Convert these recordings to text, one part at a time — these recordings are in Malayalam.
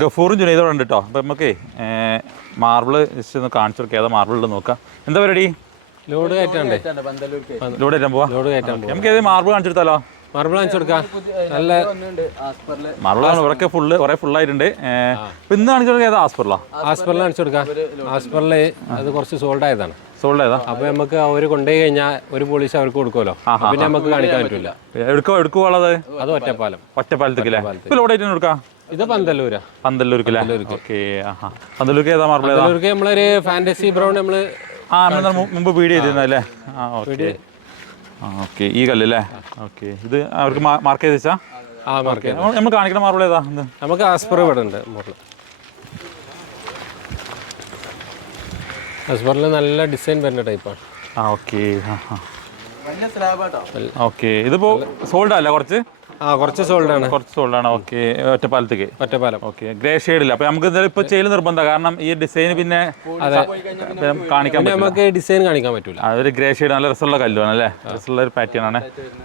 ഗഫൂറും ജുനൈദും ഉണ്ട് കേട്ടോ. അപ്പോൾ നമുക്ക് മാർബിൾ ജസ്റ്റ് ഒന്ന് കാണിച്ചു കൊടുക്കുക. ഏതാ മാർബിൾ ഉണ്ടെന്ന് നോക്കാം. എന്താ പരിപാടി? ലോഡ് കയറ്റാണ്ട് ലോഡ് കയറ്റാൻ പോവാം. നമുക്ക് ഏത് മാർബിൾ കാണിച്ചെടുത്താലോ? മാർബിൾ കാണിച്ചു കൊടുക്കാം. നല്ല മാർബിളാണ് ഇവിടെയൊക്കെ കുറേ ഫുള്ളായിട്ടുണ്ട്. ഇപ്പം ഇന്ന് കാണിച്ചു കൊടുക്കുക ഏതാ? ആസ്പെറിൽ കാണിച്ചു കൊടുക്കാം. ആസ്പെറിൽ അത് കുറച്ച് സോൾഡ് ആയതാണ്. സോൾഡ് ഏതാ? അപ്പോൾ നമുക്ക് അവർ കൊണ്ടുപോയി കഴിഞ്ഞാൽ ഒരു പോളിഷ് അവർക്ക് കൊടുക്കുമല്ലോ, പിന്നെ നമുക്ക് കാണിക്കാൻ പറ്റില്ല. എടുക്കുവാളത് അത് ഒറ്റപ്പാലം. ഒറ്റപ്പാലത്തേക്കില്ലേ? ഇപ്പം ലോഡ് ആയിട്ട് കൊടുക്കാം. ഇത് പന്തല്ലൂരാ. പന്തല്ലൂർക്കല്ലേ? ഓക്കെ. പന്തല്ലൂർക്ക് ഏതാ മാർബിൾ? പന്തല്ലൂർക്ക് നമ്മളൊരു ഫാന്റസി ബ്രൗൺ നമ്മൾ മുമ്പ് വീഡിയോ ചെയ്തിരുന്നല്ലേ? ഓക്കെ. ഈ കല്ലല്ലേ? ഓക്കെ. ഇത് അവർക്ക് മാർക്ക് ചെയ്ത് വെച്ചാ? മാർക്ക് നമ്മൾ കാണിക്കണ മാർബിൾ ഏതാ? നമുക്ക് ആസ്പർ ഇവിടെ ഉണ്ട്. ആസ്പറിൽ നല്ല ഡിസൈൻ വരുന്ന ടൈപ്പാണ്. ഓക്കെ. ഓക്കെ. ഇതിപ്പോ സോൾഡ് അല്ല? കുറച്ച് സോൾഡാണ്. ഓക്കെ. ഒറ്റപ്പാലം. ഓക്കെ. ഗ്രേ ഷെയ്ഡില്ല. അപ്പൊ നമുക്ക് ഇപ്പൊ ചെയ്യൽ നിർബന്ധം, കാരണം ഈ ഡിസൈൻ പിന്നെ കാണിക്കാൻ നമുക്ക് ഡിസൈൻ കാണിക്കാൻ പറ്റൂല. അതൊരു ഗ്രേ ഷെയ്ഡ് നല്ല രസമുള്ള കല്ലുമാണ് അല്ലേ? രസമുള്ള ഒരു പാറ്റേൺ ആണ്.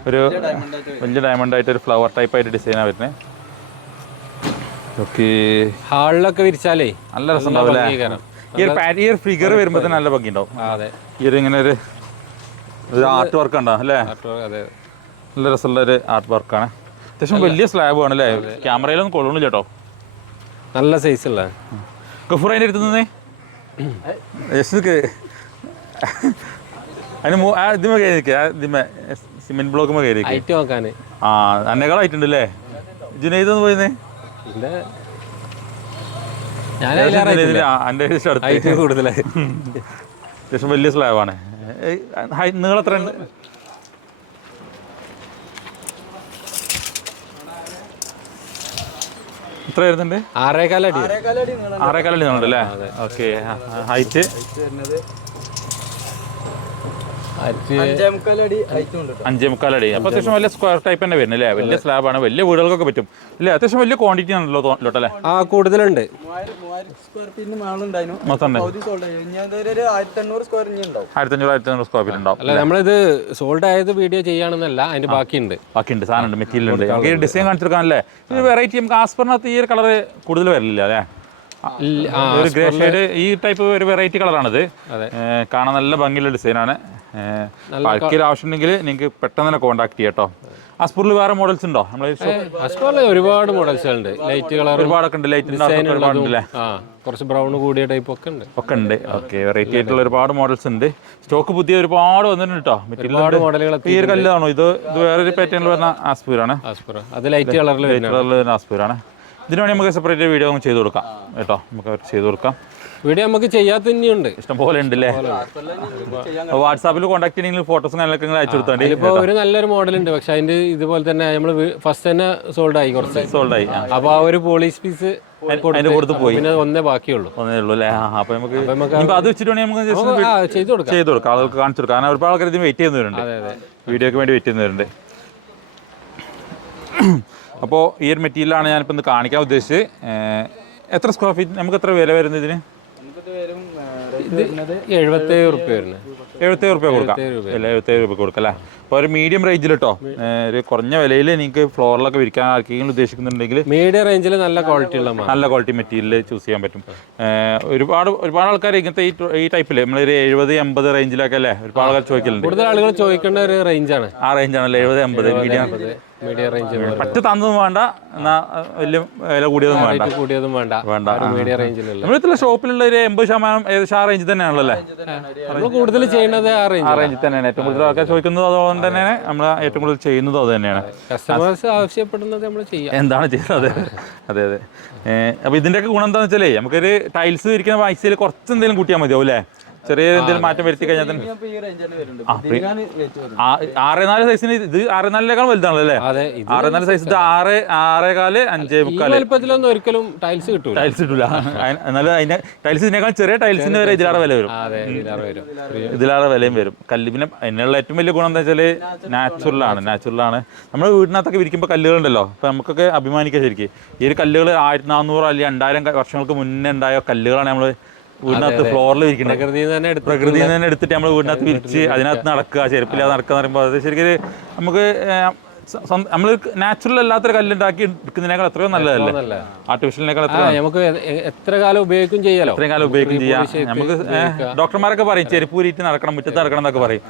ഒരു വലിയ ഡയമണ്ട് ആയിട്ട് ഒരു ഫ്ലവർ ടൈപ്പ് ആയിട്ട് ഡിസൈനാണ് വരുന്നത്. ഓക്കെ. ഹാളിലൊക്കെ വിരിച്ചാലേ നല്ല രസം ഉണ്ടാവും അല്ലേ? ഈ ഒരു ഫിഗർ വരുമ്പോ തന്നെ നല്ല ഭംഗി ഉണ്ടാവും. ഈ ഒരു ഇങ്ങനെ ഒരു ആർട്ട് വർക്ക് ഉണ്ടാവും അല്ലേ? നല്ല രസമുള്ള ഒരു ആർട്ട് വർക്കാണ്. അത്യാവശ്യം വലിയ സ്ലാബ് ആണ് അല്ലേ? ക്യാമറയിലൊന്നും കൊള്ളണില്ല കേട്ടോ. നല്ല സൈസ് ഉള്ള ഗഫൂർ അതിൻ്റെ അടുത്ത് നിന്നേ അതിന് ഇതിമ കയറിയിരിക്കുക. സിമെന്റ് ബ്ലോക്കുമ്പോ കയറിയിരിക്കുക. അന്നേക്കാളായിട്ടുണ്ട് അല്ലേ? ജുനൈദ് ഒന്ന് പോയിരുന്നേ. കൂടുതലായി. അത്യാവശ്യം വലിയ സ്ലാബാണ്. നിങ്ങൾ എത്ര ഉണ്ട്? എത്ര വരുന്നുണ്ട്? 6.25 അടി. 6.25 അടി നിങ്ങളുണ്ടല്ലേ? ഓക്കെ. ഹൈറ്റ് 5.25 അടി. അപ്പൊ അത്യാവശ്യം വലിയ സ്ക്വയർ ടൈപ്പ് തന്നെ വരുന്നത് അല്ലേ? വലിയ സ്ലാബാണ്. വലിയ വീടുകൾക്കൊക്കെ പറ്റും അല്ലേ? അത്യാവശ്യം വലിയ ക്വാണ്ടിറ്റി ആണല്ലോ ലോട്ടല്ലേ? കൂടുതലുണ്ട്. 1500 സ്ക്വയർ ഫീറ്റ് ഉണ്ടാവും. അല്ല, നമ്മളിത് സോൾഡ് ആയത് വീഡിയോ ചെയ്യാണെന്നല്ല, അതിന്റെ ബാക്കിയുണ്ട് സാധനം ഉണ്ട്, മെറ്റീരിയൽ ഉണ്ട്. നമുക്ക് ഈ ഡിസൈൻ കാണിച്ചെടുക്കാനല്ലേ? ഇത് വെറൈറ്റി. നമുക്ക് ആസ്പറിനകത്ത് ഈ ഒരു കളർ കൂടുതൽ വരില്ല അല്ലേ? ഒരു ഗ്രേ ഷെയ്ഡ് ഈ ടൈപ്പ് ഒരു വെറൈറ്റി കളറാണിത്. കാണാൻ നല്ല ഭംഗിയുള്ള ഡിസൈനാണ്. ബാക്കിയൊരു ആവശ്യം ഉണ്ടെങ്കിൽ നിങ്ങൾക്ക് പെട്ടെന്ന് തന്നെ കോൺടാക്ട് ചെയ്യാം കേട്ടോ. ആസ്പൂറിൽ വേറെ മോഡൽസ് ഉണ്ടോ? നമ്മളെ ഒരുപാട് മോഡൽസ് ഉണ്ട്. ലൈറ്റ് കളർ ഒരുപാടൊക്കെ ഉണ്ട്. ലൈറ്റ് ഒരുപാടുണ്ടല്ലേ? കുറച്ച് ബ്രൗൺ കൂടിയ ടൈപ്പ് ഒക്കെ ഉണ്ട്. ഓക്കെ. വെറൈറ്റി ആയിട്ടുള്ള ഒരുപാട് മോഡൽസ് ഉണ്ട്. സ്റ്റോക്ക് പുതിയ ഒരുപാട് വന്നിട്ടുണ്ട് കേട്ടോ. ഒരുപാട് മോഡലുകൾ. ഈ ഒരു കല്ലാണോ ഇത്? വേറൊരു പാറ്റേണിൽ വരുന്ന ആസ്പൂരാണ്. അത് ലൈറ്റ് കളറിൽ വരുന്ന ആസ്പൂരാണ്. ഇതിന് വേണ്ടി നമുക്ക് സെപ്പറേറ്റ് വീഡിയോ ചെയ്ത് കൊടുക്കാം കേട്ടോ. നമുക്ക് അവർ ചെയ്ത് കൊടുക്കാം. വീഡിയോ നമുക്ക് ചെയ്യാത്ത തന്നെയുണ്ട്, ഇഷ്ടംപോലെ ഉണ്ടല്ലേ? വാട്സാപ്പിൽ കോൺടാക്ട് ചെയ്യണമെങ്കിൽ ഫോട്ടോസും കാര്യങ്ങളൊക്കെ നിങ്ങൾ അയച്ചു കൊടുത്താൽ മതി. ഇപ്പോൾ ഒരു നല്ലൊരു മോഡൽ ഉണ്ട്, പക്ഷെ അതിന്റെ ഇതുപോലെ തന്നെ നമ്മൾ ഫസ്റ്റ് തന്നെ സോൾഡ് ആയി. അപ്പോൾ ആ ഒരു പോളിഷ് പീസ് അതിന്റെ കൊടുത്ത് പോയി. പിന്നെ ഒന്നേ ബാക്കിയുള്ളൂ അല്ലേ? അപ്പൊ നമുക്ക് അത് വെച്ചിട്ട് നമുക്ക് ചെയ്ത് കൊടുക്കാം. ആളുകൾക്ക് കാണിച്ചു കൊടുക്കാം. കാരണം ഒരുപാട് ആൾക്കാർ ഇതിന് വെയിറ്റ് ചെയ്യുന്നവരുണ്ട്, വീഡിയോക്ക് വേണ്ടി വെയിറ്റ് ചെയ്യുന്നവരുണ്ട്. അപ്പോൾ ഈ ഒരു മെറ്റീരിയലാണ് ഞാനിപ്പോൾ ഇന്ന് കാണിക്കാൻ ഉദ്ദേശിച്ചത്. എത്ര സ്ക്വയർ ഫീറ്റ് നമുക്ക് എത്ര വില വരുന്നത് ഇതിന്? 77 റുപ്യ വരുന്നത്. 77 റുപ്യ കൊടുക്കാം അല്ലേ? 77 റുപ്യ കൊടുക്കാം അല്ലേ? അപ്പോൾ ഒരു മീഡിയം റേഞ്ചിൽ കേട്ടോ, ഒരു കുറഞ്ഞ വിലയിൽ നിങ്ങൾക്ക് ഫ്ലോറിലൊക്കെ വിരിക്കാൻ ആർക്കെങ്കിലും ഉദ്ദേശിക്കുന്നുണ്ടെങ്കിൽ മീഡിയം റേഞ്ചിൽ നല്ല ക്വാളിറ്റി മെറ്റീരിയൽ ചൂസ് ചെയ്യാൻ പറ്റും. ഒരുപാട് ആൾക്കാർ ഇങ്ങനത്തെ ഈ ടൈപ്പിൽ നമ്മളൊരു 70-80 റേഞ്ചിലൊക്കെ അല്ലേ ഒരുപാട് ആൾക്കാർ ചോദിക്കലുണ്ട്. കൂടുതൽ ആളുകൾ ചോദിക്കേണ്ട ഒരു റേഞ്ചാണ്. ആ റേഞ്ചാണല്ലേ? 70-80 മീഡിയം റേഞ്ച്. പറ്റ് തന്നതും വേണ്ട, എന്നാൽ വലിയ വില കൂടിയതും വേണ്ട. മീഡിയം റേഞ്ചിലുള്ള നമ്മളിത്തുള്ള ഷോപ്പിലുള്ള ഒരു 80% ഏകദേശം ആ റേഞ്ചിൽ തന്നെയാണല്ലോ അല്ലേ? നമ്മൾ കൂടുതൽ ചെയ്യുന്നത് ആ റേഞ്ചിൽ തന്നെയാണ്. ഏറ്റവും കൂടുതൽ ആൾക്കാർ ചോദിക്കുന്നത് അതുകൊണ്ട് തന്നെയാണ് നമ്മൾ ഏറ്റവും കൂടുതൽ ചെയ്യുന്നതും അത് തന്നെയാണ്. കസ്റ്റമേഴ്സ് ആവശ്യപ്പെടുന്നത് നമ്മൾ ചെയ്യാം. എന്താണ് ചെയ്യുന്നത്? അതെ. അപ്പോൾ ഇതിൻ്റെയൊക്കെ ഗുണം എന്താണെന്ന് വെച്ചാലേ, നമുക്കൊരു ടൈൽസ് ഇരിക്കുന്ന പൈസയിൽ കുറച്ച് എന്തെങ്കിലും കൂട്ടിയാൽ മതിയാവും അല്ലേ? ചെറിയ എന്തെങ്കിലും മാറ്റം വരുത്തി കഴിഞ്ഞാൽ തന്നെ 6.4 സൈസിന് ഇത് 6.4 വലുതാണല്ലോ അല്ലേ? 6.4 സൈസ്. ഇത് 6.4, 5.25 ഒരിക്കലും ടൈൽസ് കിട്ടൂല. എന്നാലും അതിന്റെ ടൈൽസ് ഇതിനേക്കാൾ ചെറിയ ടൈൽസിന് വരെ ഇതിലാറെ വില വരും. ഇതിലാറെ വിലയും വരും. കല്ല് പിന്നെ അതിനുള്ള ഏറ്റവും വലിയ ഗുണം എന്താ വെച്ചാൽ നാച്ചുറലാണ്. നമ്മുടെ വീടിനകത്തൊക്കെ വിരിക്കുമ്പോൾ കല്ലുകളുണ്ടല്ലോ, ഇപ്പം നമുക്കൊക്കെ അഭിമാനിക്കാം ശരിക്കും. ഈ ഒരു കല്ലുകൾ 1400 അല്ലെങ്കിൽ 2000 വർഷങ്ങൾക്ക് മുന്നേ ഉണ്ടായ കല്ലുകളാണ് നമ്മൾ വീടിനകത്ത് ഫ്ലോറിൽ വിരിക്കുന്നത്. പ്രകൃതിയിൽ നിന്ന് തന്നെ എടുത്തിട്ട് നമ്മൾ വീടിനകത്ത് വിരിച്ച് അതിനകത്ത് നടക്കുക, ചെരുപ്പില്ലാതെ നടക്കുക എന്ന് പറയുമ്പോൾ അത് ശരിക്കും നമുക്ക് നമ്മൾ നാച്ചുറൽ അല്ലാത്തൊരു കല്ലുണ്ടാക്കി എടുക്കുന്നതിനേക്കാൾ എത്രയോ നല്ലതല്ലേ ആർട്ടിഫിഷ്യലിനേക്കാൾ നമുക്ക് എത്ര കാലം ഉപയോഗിക്കും ചെയ്യാലോ, എത്രയും കാലം ഉപയോഗിക്കും ചെയ്യാം. നമുക്ക് ഡോക്ടർമാരൊക്കെ പറയും ചെരുപ്പൂരിട്ട് നടക്കണം, മുറ്റത്ത് നടക്കണം എന്നൊക്കെ പറയും.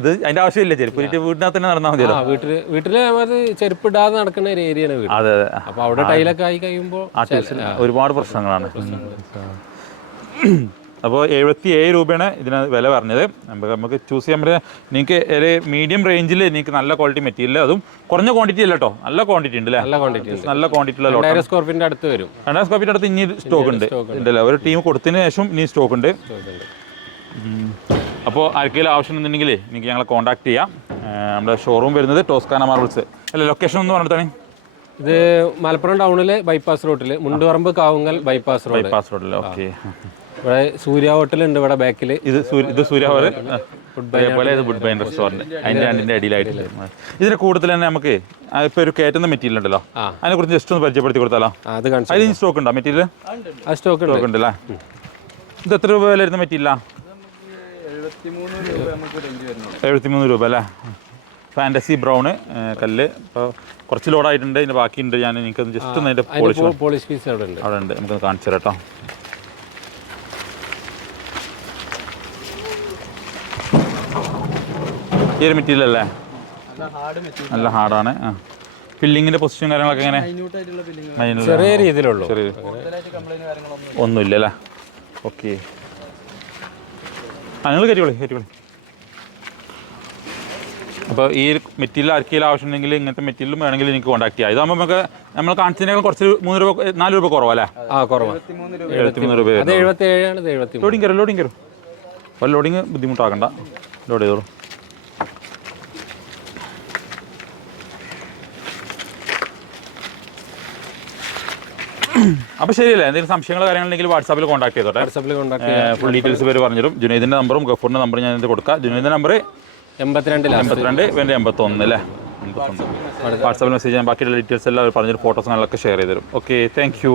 ഇത് അതിന്റെ ആവശ്യമില്ല, ചെരുപ്പൂരിട്ട് വീടിനകത്ത് തന്നെ നടന്നാൽ മതിയല്ലോ. വീട്ടില് അത് ചെരുപ്പിടാതെ നടക്കുന്ന ഒരു ഏരിയയാണ് വീട്. അതെ അതെ. അപ്പൊ അവിടെ ടൈലൊക്കെ ആയി കഴിയുമ്പോൾ ഒരുപാട് പ്രശ്നങ്ങളാണ്. അപ്പോൾ 77 രൂപയാണ് ഇതിന് വില പറഞ്ഞത്. നമുക്ക് ചൂസ് ചെയ്യാൻ പറ്റുക. നിങ്ങൾക്ക് ഒരു മീഡിയം റേഞ്ചിൽ നിങ്ങൾക്ക് നല്ല ക്വാളിറ്റി മെറ്റീരിയൽ, അതും കുറഞ്ഞ ക്വാണ്ടിറ്റി അല്ല കേട്ടോ, നല്ല ക്വാണ്ടിറ്റി ഉണ്ട് അല്ലേ? നല്ല ക്വാണ്ടിറ്റി ഉള്ള 2000 സ്ക്വയർ ഫീറ്റിന്റെ അടുത്ത് വരും. 2000 സ്ക്വയർ ഫീറ്റിന്റെ അടുത്ത് ഇനി സ്റ്റോക്ക് ഉണ്ട് ഉണ്ടല്ലോ, ഒരു ടീം കൊടുത്തതിന് ശേഷം ഇനി സ്റ്റോക്ക് ഉണ്ട്. അപ്പോൾ ആർക്കെങ്കിലും ആവശ്യം ഉണ്ടെങ്കിൽ എനിക്ക് ഞങ്ങളെ കോൺടാക്ട് ചെയ്യാം. നമ്മുടെ ഷോറൂം വരുന്നത് ടോസ്കാന മാർബിൾസ് അല്ല, ലൊക്കേഷൻ ഒന്ന് പറഞ്ഞിട്ടാണ്. ഇത് മലപ്പുറം ടൗണിലെ ബൈപ്പാസ് റോഡിൽ, മുണ്ടുപറമ്പ് കാവുങ്ങൽ ബൈപ്പാസ് റോഡിൽ. ഓക്കെ. ഇവിടെ സൂര്യ ഹോട്ടൽ ഉണ്ട് ഇവിടെ ബാക്കിൽ. ഇത് സൂര്യ ഹോട്ടൽ, അതേപോലെ ഇത് വുഡ് ബൈൻ റെസ്റ്റോറൻറ്റ് അതിൻ്റെ രണ്ടിൻ്റെ അടിയിലായിട്ടില്ല. ഇതിന് കൂടുതൽ തന്നെ നമുക്ക് ഇപ്പോൾ ഒരു കയറ്റുന്ന മെറ്റീരിയൽ ഉണ്ടല്ലോ, അതിനെ കുറിച്ച് ജസ്റ്റ് ഒന്ന് പരിചയപ്പെടുത്തി കൊടുത്താലോ? അതിന് സ്റ്റോക്ക് ഉണ്ടോ മെറ്റീരിയൽ? സ്റ്റോക്ക് ഉണ്ട് അല്ലേ? ഇത് എത്ര രൂപ വില വരുന്ന മെറ്റീരിയലാ? 73 രൂപ അല്ലേ? ഫാൻറ്റസി ബ്രൗണ് കല്ല്. ഇപ്പോൾ കുറച്ച് ലോഡായിട്ടുണ്ട്, ഇതിൻ്റെ ബാക്കിയുണ്ട്. ഞാൻ എനിക്കൊന്ന് ജസ്റ്റ് ഒന്ന് അതിൻ്റെ പോളിഷ് പീസ് അവിടെ ഉണ്ട്, നമുക്കൊന്ന് കാണിച്ചു തരാം കേട്ടോ. ഈ ഒരു മെറ്റീരിയൽ അല്ലേ? നല്ല ഹാർഡാണ്. ഫില്ലിങ്ങിൻ്റെ പൊസിഷൻ കാര്യങ്ങളൊക്കെ എങ്ങനെ? ചെറിയ രീതിയിലുള്ളൂ, ഒന്നുമില്ല അല്ലേ? ഓക്കെ. നിങ്ങൾ കയറ്റിക്കോളി. അപ്പോൾ ഈ മെറ്റീരിയൽ ആർക്കെങ്കിലും ആവശ്യമുണ്ടെങ്കിൽ ഇങ്ങനത്തെ മെറ്റീരിയലും വേണമെങ്കിൽ എനിക്ക് കോൺടാക്ട് ചെയ്യാം. ഇതാകുമ്പോൾ നമുക്ക് നമ്മൾ കാണിച്ചതിനേക്കാൾ കുറച്ച് 4 രൂപ കുറവല്ലേ? കുറവാണ്. 73 രൂപ. ലോഡിങ് കയറും. അപ്പോൾ ലോഡിങ് ബുദ്ധിമുട്ടാക്കണ്ട, ലോഡ് ചെയ്തോളൂ. അപ്പോൾ ശരിയല്ലേ? എന്തെങ്കിലും സംശയങ്ങളോ കാര്യങ്ങളുണ്ടെങ്കിൽ വാട്സാപ്പിൽ കോൺടാക്ട് ചെയ്തോട്ടെ. ഫുൾ ഡീറ്റെയിൽസ് പേര് പറഞ്ഞുതരും. ജുനൈദിൻ്റെ നമ്പറും ഗഫൂറിൻ്റെ നമ്പറും ഞാൻ ഇതിൽ കൊടുക്കാം. ജുനൈദിൻ്റെ നമ്പർ 82 വേണ്ടി 81 അല്ലേ? 81. വാട്സാപ്പിൽ മെസ്സേജ് ചെയ്യാൻ ബാക്കിയുള്ള ഡീറ്റെയിൽസ് എല്ലാം പറഞ്ഞൊരു ഫോട്ടോസ് ഞങ്ങളൊക്കെ ഷെയർ ചെയ്ത് തരും. Okay, thank you.